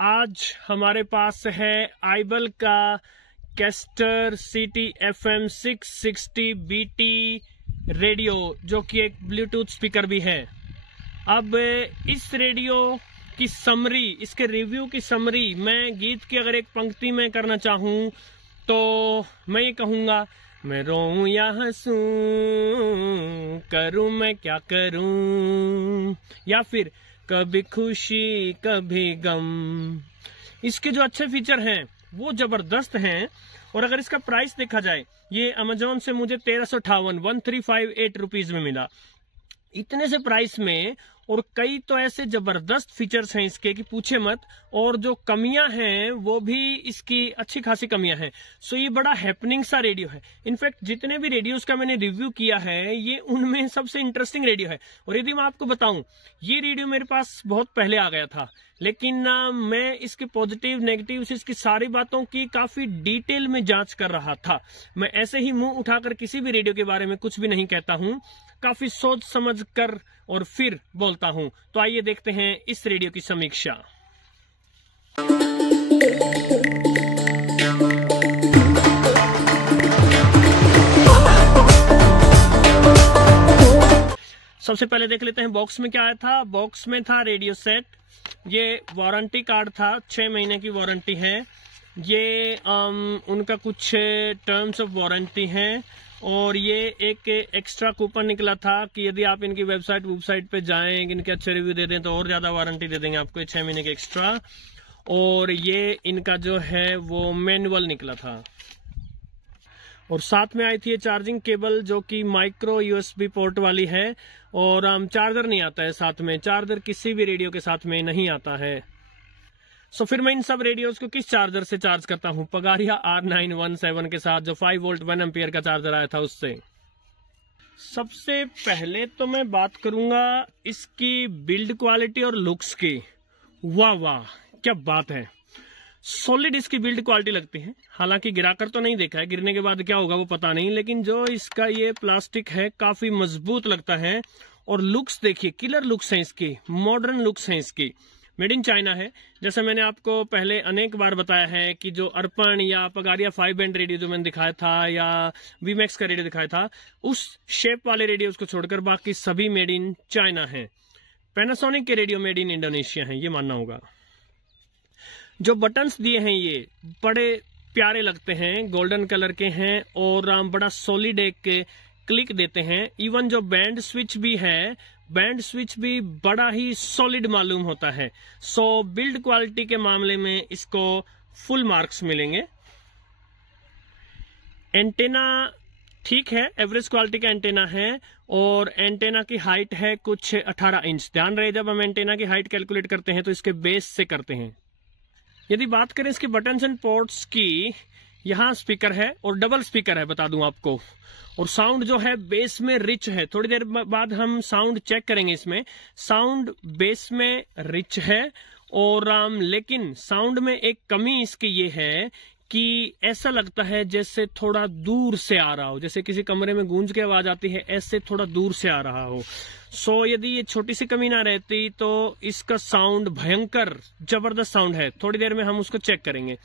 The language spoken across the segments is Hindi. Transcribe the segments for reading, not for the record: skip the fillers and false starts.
आज हमारे पास है आइबल का castor city FM 660 BT radio, जो कि एक ब्लूटूथ स्पीकर भी है। अब इस रेडियो की समरी, इसके रिव्यू की समरी, मैं गीत की अगर एक पंक्ति में करना चाहूं तो मैं ये कहूंगा, मैं रोऊं या हंसूं, करूं मैं क्या करूं, या फिर कभी खुशी कभी गम। इसके जो अच्छे फीचर हैं वो जबरदस्त हैं। और अगर इसका प्राइस देखा जाए, ये अमेजोन से मुझे 1358 रुपीज में मिला। इतने से प्राइस में और कई तो ऐसे जबरदस्त फीचर्स हैं इसके कि पूछे मत, और जो कमियां हैं वो भी इसकी अच्छी खासी कमियां हैं। सो ये बड़ा हैपनिंग सा रेडियो है। इनफैक्ट जितने भी रेडियोस का मैंने रिव्यू किया है, ये उनमें सबसे इंटरेस्टिंग रेडियो है। और यदि मैं आपको बताऊं, ये रेडियो मेरे पास बहुत पहले आ गया था, लेकिन मैं इसके पॉजिटिव नेगेटिव इसकी सारी बातों की काफी डिटेल में जांच कर रहा था। मैं ऐसे ही मुंह उठाकर किसी भी रेडियो के बारे में कुछ भी नहीं कहता हूं, काफी सोच समझ कर और फिर बोलता हूं। तो आइए देखते हैं इस रेडियो की समीक्षा। सबसे पहले देख लेते हैं बॉक्स में क्या आया था। बॉक्स में था रेडियो सेट, ये वारंटी कार्ड था, 6 महीने की वारंटी है। ये उनका कुछ टर्म्स ऑफ वारंटी हैं। और ये एक एक्स्ट्रा कूपन निकला था कि यदि आप इनकी वेबसाइट पे जाएं, इनके अच्छे रिव्यू दे दें तो और ज्यादा वारंटी दे देंगे आपको 6 महीने के एक्स्ट्रा। और ये इनका जो है वो मैनुअल निकला था। और साथ में आई थी ये चार्जिंग केबल, जो कि माइक्रो USB पोर्ट वाली है। और चार्जर नहीं आता है साथ में, चार्जर किसी भी रेडियो के साथ में नहीं आता है। सो फिर मैं इन सब रेडियोस को किस चार्जर से चार्ज करता हूं? पगारिया R917 के साथ, जो 5 वोल्ट 1 एम्पियर का चार्जर आया था उससे। सबसे पहले तो मैं बात करूंगा इसकी बिल्ड क्वालिटी और लुक्स की। वाह वाह, क्या बात है। सॉलिड इसकी बिल्ड क्वालिटी लगती है। हालांकि गिराकर तो नहीं देखा है, गिरने के बाद क्या होगा वो पता नहीं, लेकिन जो इसका ये प्लास्टिक है काफी मजबूत लगता है। और लुक्स देखिए, किलर लुक्स हैं इसकी, मॉडर्न लुक्स हैं इसकी। मेड इन चाइना है। जैसे मैंने आपको पहले अनेक बार बताया है कि जो अर्पण या पगारिया 5 बैंड रेडियो जो मैंने दिखाया था, या VMAX का रेडियो दिखाया था, उस शेप वाले रेडियोस को छोड़कर बाकी सभी मेड इन चाइना हैं। पैनासोनिक के रेडियो मेड इन इंडोनेशिया हैं, ये मानना होगा। जो बटन्स दिए हैं ये बड़े प्यारे लगते हैं, गोल्डन कलर के हैं और बड़ा सॉलिड एक क्लिक देते हैं। इवन जो बैंड स्विच भी है, बैंड स्विच भी बड़ा ही सॉलिड मालूम होता है। सो बिल्ड क्वालिटी के मामले में इसको फुल मार्क्स मिलेंगे। एंटेना ठीक है, एवरेज क्वालिटी का एंटेना है। और एंटेना की हाइट है कुछ 18 इंच। ध्यान रहे, जब हम एंटेना की हाइट कैलकुलेट करते हैं तो इसके बेस से करते हैं। यदि बात करें इसके बटन्स एंड पोर्ट्स की, यहाँ स्पीकर है और डबल स्पीकर है, बता दूं आपको। और साउंड जो है बेस में रिच है। थोड़ी देर बाद हम साउंड चेक करेंगे। इसमें साउंड बेस में रिच है। और लेकिन साउंड में एक कमी इसकी ये है कि ऐसा लगता है जैसे थोड़ा दूर से आ रहा हो, जैसे किसी कमरे में गूंज के आवाज आती है, ऐसे थोड़ा दूर से आ रहा हो। सो यदि ये छोटी सी कमी ना रहती तो इसका साउंड भयंकर जबरदस्त साउंड है। थोड़ी देर में हम उसको चेक करेंगे।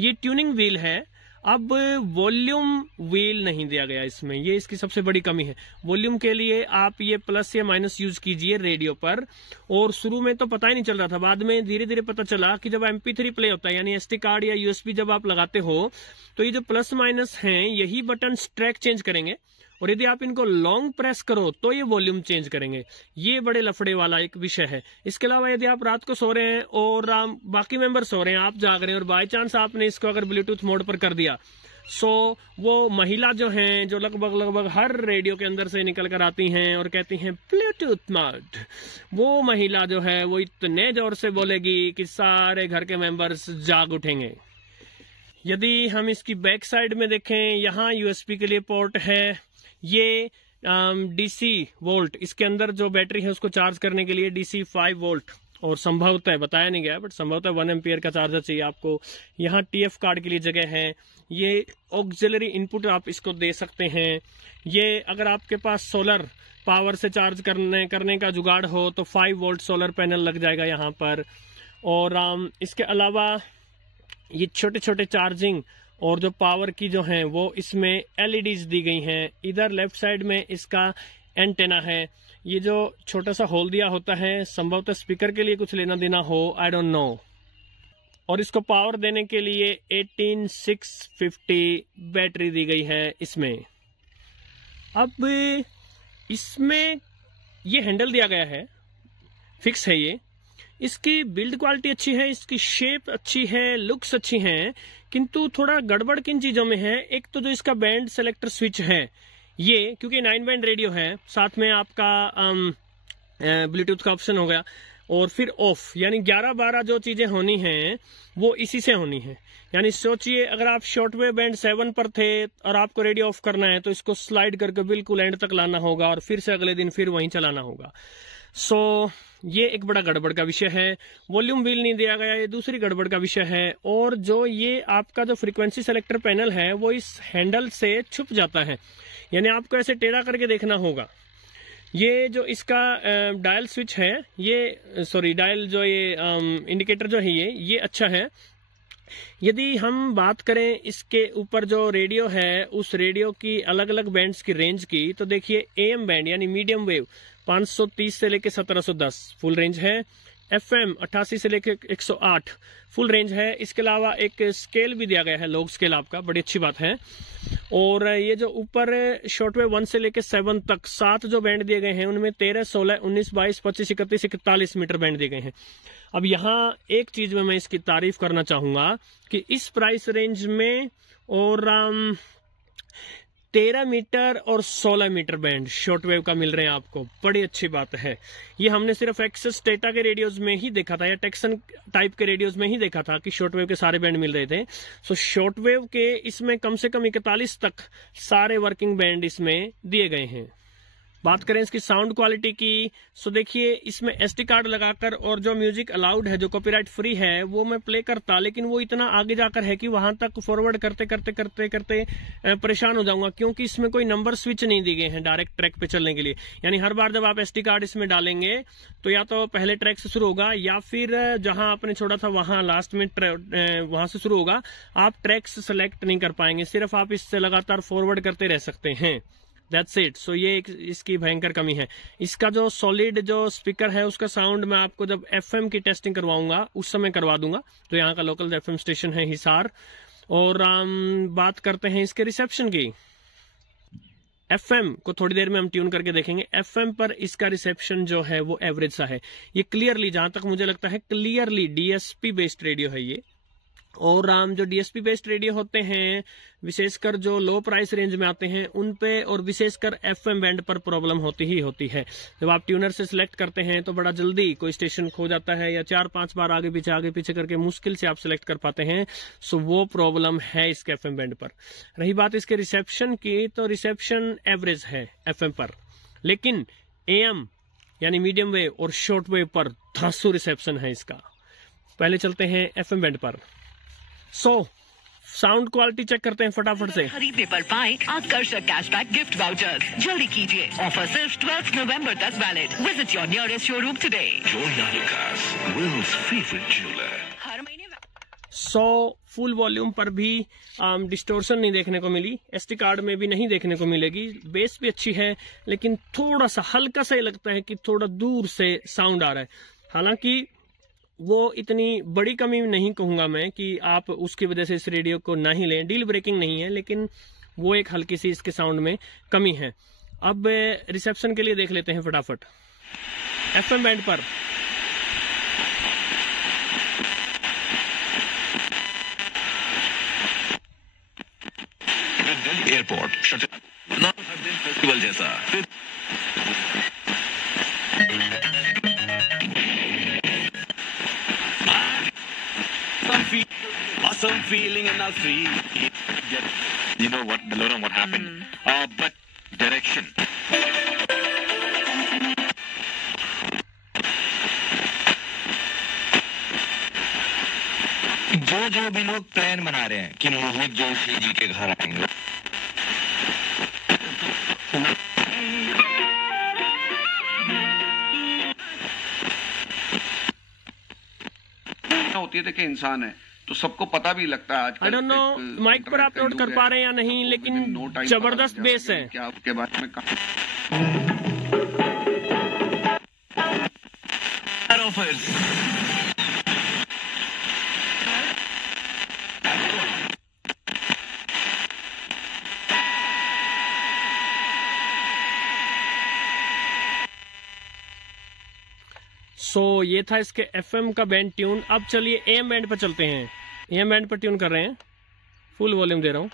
ये ट्यूनिंग व्हील है। अब वॉल्यूम व्हील नहीं दिया गया इसमें, ये इसकी सबसे बड़ी कमी है। वॉल्यूम के लिए आप ये प्लस या माइनस यूज कीजिए रेडियो पर। और शुरू में तो पता ही नहीं चल रहा था, बाद में धीरे धीरे पता चला कि जब MP3 प्ले होता है, यानी SD कार्ड या USB जब आप लगाते हो, तो ये जो प्लस माइनस हैं, यही बटन ट्रैक चेंज करेंगे। और यदि आप इनको लॉन्ग प्रेस करो तो ये वॉल्यूम चेंज करेंगे। ये बड़े लफड़े वाला एक विषय है। इसके अलावा यदि आप रात को सो रहे हैं और बाकी मेंबर सो रहे हैं, आप जाग रहे हैं, और बाय चांस आपने इसको अगर ब्लूटूथ मोड पर कर दिया, सो वो महिला जो हैं, जो लगभग हर रेडियो के अंदर से निकल कर आती हैं और कहती हैं ब्लूटूथ मोड, वो महिला जो है वो इतने जोर से बोलेगी कि सारे घर के मेंबर्स जाग उठेंगे। यदि हम इसकी बैक साइड में देखें, यहाँ USB के लिए पोर्ट है। ये DC वोल्ट, इसके अंदर जो बैटरी है उसको चार्ज करने के लिए DC 5 वोल्ट, और संभवतः बताया नहीं गया बट संभवतः 1 एम्पियर का चार्जर चाहिए आपको। यहाँ TF कार्ड के लिए जगह है। ये ऑक्सिलरी इनपुट आप इसको दे सकते हैं। ये अगर आपके पास सोलर पावर से चार्ज करने का जुगाड़ हो तो 5 वोल्ट सोलर पैनल लग जाएगा यहाँ पर। और इसके अलावा ये छोटे छोटे चार्जिंग और जो पावर की जो हैं वो इसमें एलईडीज दी गई हैं। इधर लेफ्ट साइड में इसका एंटेना है। ये जो छोटा सा होल दिया होता है संभवतः स्पीकर के लिए कुछ लेना देना हो, आई डोंट नो। और इसको पावर देने के लिए 18650 बैटरी दी गई है इसमें। अब इसमें ये हैंडल दिया गया है, फिक्स है ये। इसकी बिल्ड क्वालिटी अच्छी है, इसकी शेप अच्छी है, लुक्स अच्छी हैं, किंतु थोड़ा गड़बड़ किन चीजों में है। एक तो जो इसका बैंड सेलेक्टर स्विच है ये, क्योंकि 9 बैंड रेडियो है, साथ में आपका ब्लूटूथ का ऑप्शन हो गया, और फिर ऑफ, यानी 11-12 जो चीजें होनी हैं वो इसी से होनी है। यानी सोचिए अगर आप शॉर्टवेव बैंड 7 पर थे और आपको रेडियो ऑफ करना है तो इसको स्लाइड करके बिल्कुल एंड तक लाना होगा और फिर से अगले दिन फिर वहीं चलाना होगा। सो ये एक बड़ा गड़बड़ का विषय है। वॉल्यूम व्हील नहीं दिया गया, ये दूसरी गड़बड़ का विषय है। और जो ये आपका जो फ्रीक्वेंसी सेलेक्टर पैनल है वो इस हैंडल से छुप जाता है, यानी आपको ऐसे टेढ़ा करके देखना होगा। ये जो इसका डायल स्विच है, ये सॉरी डायल जो ये इंडिकेटर जो है ये अच्छा है। यदि हम बात करें इसके ऊपर जो रेडियो है उस रेडियो की अलग अलग बैंड्स की रेंज की, तो देखिए एएम बैंड यानी मीडियम वेव 530 से लेके 1710 फुल रेंज है। एफएम 88 से लेके 108 फुल रेंज है। इसके अलावा एक स्केल भी दिया गया है, लॉग स्केल आपका, बड़ी अच्छी बात है। और ये जो ऊपर शॉर्टवेव 1 से लेके 7 तक 7 जो बैंड दिए गए हैं उनमें 13, 16, 19, 22, 25, 31, 41 मीटर बैंड दिए गए हैं। अब यहाँ एक चीज में मैं इसकी तारीफ करना चाहूंगा कि इस प्राइस रेंज में और 13 मीटर और 16 मीटर बैंड शॉर्टवेव का मिल रहे हैं आपको, बड़ी अच्छी बात है। ये हमने सिर्फ एक्सेस डेटा के रेडियोज में ही देखा था या टेक्सन टाइप के रेडियोज में ही देखा था कि शॉर्टवेव के सारे बैंड मिल रहे थे। सो शॉर्टवेव के इसमें कम से कम 41 तक सारे वर्किंग बैंड इसमें दिए गए हैं। बात करें इसकी साउंड क्वालिटी की, सो देखिए इसमें एसडी कार्ड लगाकर और जो म्यूजिक अलाउड है जो कॉपीराइट फ्री है वो मैं प्ले करता, लेकिन वो इतना आगे जाकर है कि वहां तक फॉरवर्ड करते करते करते करते परेशान हो जाऊंगा, क्योंकि इसमें कोई नंबर स्विच नहीं दिए गए हैं डायरेक्ट ट्रैक पे चलने के लिए। यानी हर बार जब आप एसडी कार्ड इसमें डालेंगे तो या तो पहले ट्रैक से शुरू होगा या फिर जहां आपने छोड़ा था वहां लास्ट में वहां से शुरू होगा। आप ट्रैक्स सेलेक्ट नहीं कर पाएंगे, सिर्फ आप इससे लगातार फॉरवर्ड करते रह सकते हैं। That's it. So ये एक इसकी भयंकर कमी है। इसका जो सॉलिड जो स्पीकर है उसका साउंड मैं आपको जब एफएम की टेस्टिंग करवाऊंगा उस समय करवा दूंगा। तो यहाँ का लोकल एफएम स्टेशन है हिसार। और बात करते हैं इसके रिसेप्शन की। एफएम को थोड़ी देर में हम ट्यून करके देखेंगे। एफएम पर इसका रिसेप्शन जो है वो एवरेज सा है। ये क्लियरली, जहां तक मुझे लगता है क्लियरली डीएसपी बेस्ड रेडियो है ये। और जो डीएसपी बेस्ड रेडियो होते हैं विशेषकर जो लो प्राइस रेंज में आते हैं उन पे और विशेषकर एफएम बैंड पर प्रॉब्लम होती ही होती है। जब आप ट्यूनर से सिलेक्ट करते हैं तो बड़ा जल्दी कोई स्टेशन खो जाता है या 4-5 बार आगे पीछे करके मुश्किल से आप सिलेक्ट कर पाते हैं। सो वो प्रॉब्लम है इसके एफएम बैंड पर। रही बात इसके रिसेप्शन की, तो रिसेप्शन एवरेज है एफएम पर, लेकिन एएम यानी मीडियम वेव और शॉर्ट वेव पर धांसू रिसेप्शन है इसका। पहले चलते हैं एफएम बैंड पर। साउंड क्वालिटी चेक करते हैं फटाफट से। खरीदने पर पाएं आकर्षक कैशबैक गिफ्ट वाउचर्स। जल्दी कीजिए, ऑफर सिर्फ 12 नवंबर तक valid. Visit your nearest showroom today. World's favourite jeweller. हर महीने फुल वॉल्यूम पर भी डिस्टोर्शन नहीं देखने को मिली, एसडी कार्ड में भी नहीं देखने को मिलेगी। बेस भी अच्छी है, लेकिन थोड़ा सा हल्का सा लगता है कि थोड़ा दूर से साउंड आ रहा है। हालांकि वो इतनी बड़ी कमी नहीं कहूंगा मैं कि आप उसकी वजह से इस रेडियो को ना ही लें, डील ब्रेकिंग नहीं है, लेकिन वो एक हल्की सी इसके साउंड में कमी है। अब रिसेप्शन के लिए देख लेते हैं फटाफट एफएम बैंड पर। एयरपोर्ट फेस्टिवल जैसा awesome feeling and I'll free. You know what, Delora, what happened? But direction. जो भी लोग प्लान बना रहे हैं कि मोहित जोशी जी के घर आएंगे, होती है देखिए इंसान है तो सबको पता भी लगता है आजकल। आई डोंट नो माइक पर आप नोट कर पा रहे हैं या नहीं, लेकिन जबरदस्त बेस है। क्या आपके बारे में कहा ऑफर्स। सो ये था इसके FM का बैंड ट्यून। अब चलिए AM बैंड पर चलते हैं। AM बैंड पर ट्यून कर रहे हैं, फुल वॉल्यूम दे रहा हूं।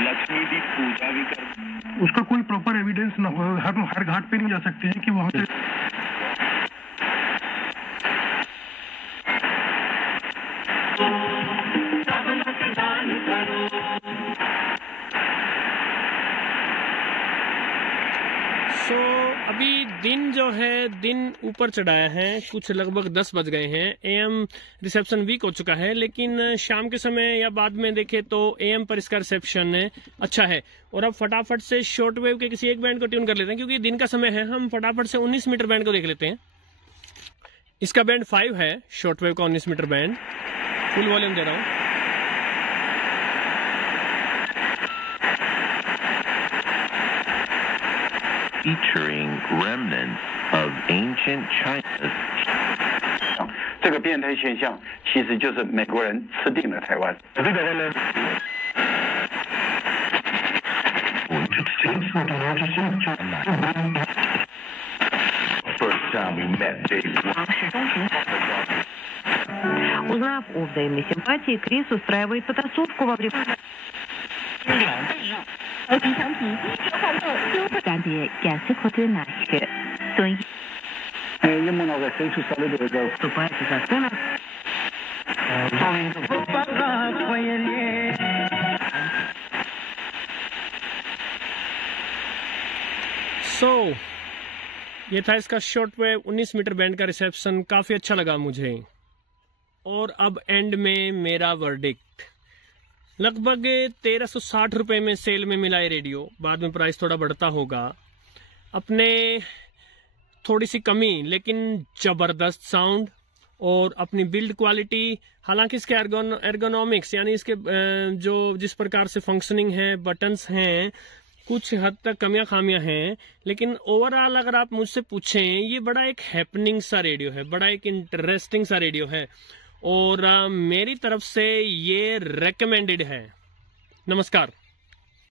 लक्ष्मी की पूजा भी कर, उसका कोई प्रॉपर एविडेंस ना हो, हर घाट पे नहीं जा सकते हैं कि वहां से अभी दिन जो है दिन ऊपर चढ़ाया है, कुछ लगभग 10 बज गए हैं। AM रिसेप्शन वीक हो चुका है, लेकिन शाम के समय या बाद में देखे तो AM पर इसका रिसेप्शन अच्छा है। और अब फटाफट से शॉर्ट वेव के किसी एक बैंड को ट्यून कर लेते हैं, क्योंकि दिन का समय है। हम फटाफट से 19 मीटर बैंड को देख लेते हैं। इसका बैंड 5 है, शॉर्ट वेव का 19 मीटर बैंड। फुल वॉल्यूम दे रहा हूँ। Featuring remnants of ancient China. 这个变态现象其实就是美国人吃定了台湾。First time we met, Dave. Узнав о взаимной симпатии, Крис устраивает потасовку во время... 和平常体消耗到9干别感谢可对哪些所以вступает за сцену ये था इसका शॉर्ट वेव 19 मीटर बैंड का रिसेप्शन। काफी अच्छा लगा मुझे। और अब एंड में मेरा वर्डिक्ट। लगभग 1360 रुपए में सेल में मिला है रेडियो। बाद में प्राइस थोड़ा बढ़ता होगा। अपने थोड़ी सी कमी, लेकिन जबरदस्त साउंड और अपनी बिल्ड क्वालिटी। हालांकि इसके एर्गोनॉमिक्स यानी इसके जो जिस प्रकार से फंक्शनिंग है, बटन्स हैं, कुछ हद तक कमियां खामियां हैं, लेकिन ओवरऑल अगर आप मुझसे पूछें, ये बड़ा एक हैपनिंग सा रेडियो है, बड़ा एक इंटरेस्टिंग सा रेडियो है। और मेरी तरफ से ये रेकमेंडेड है। नमस्कार।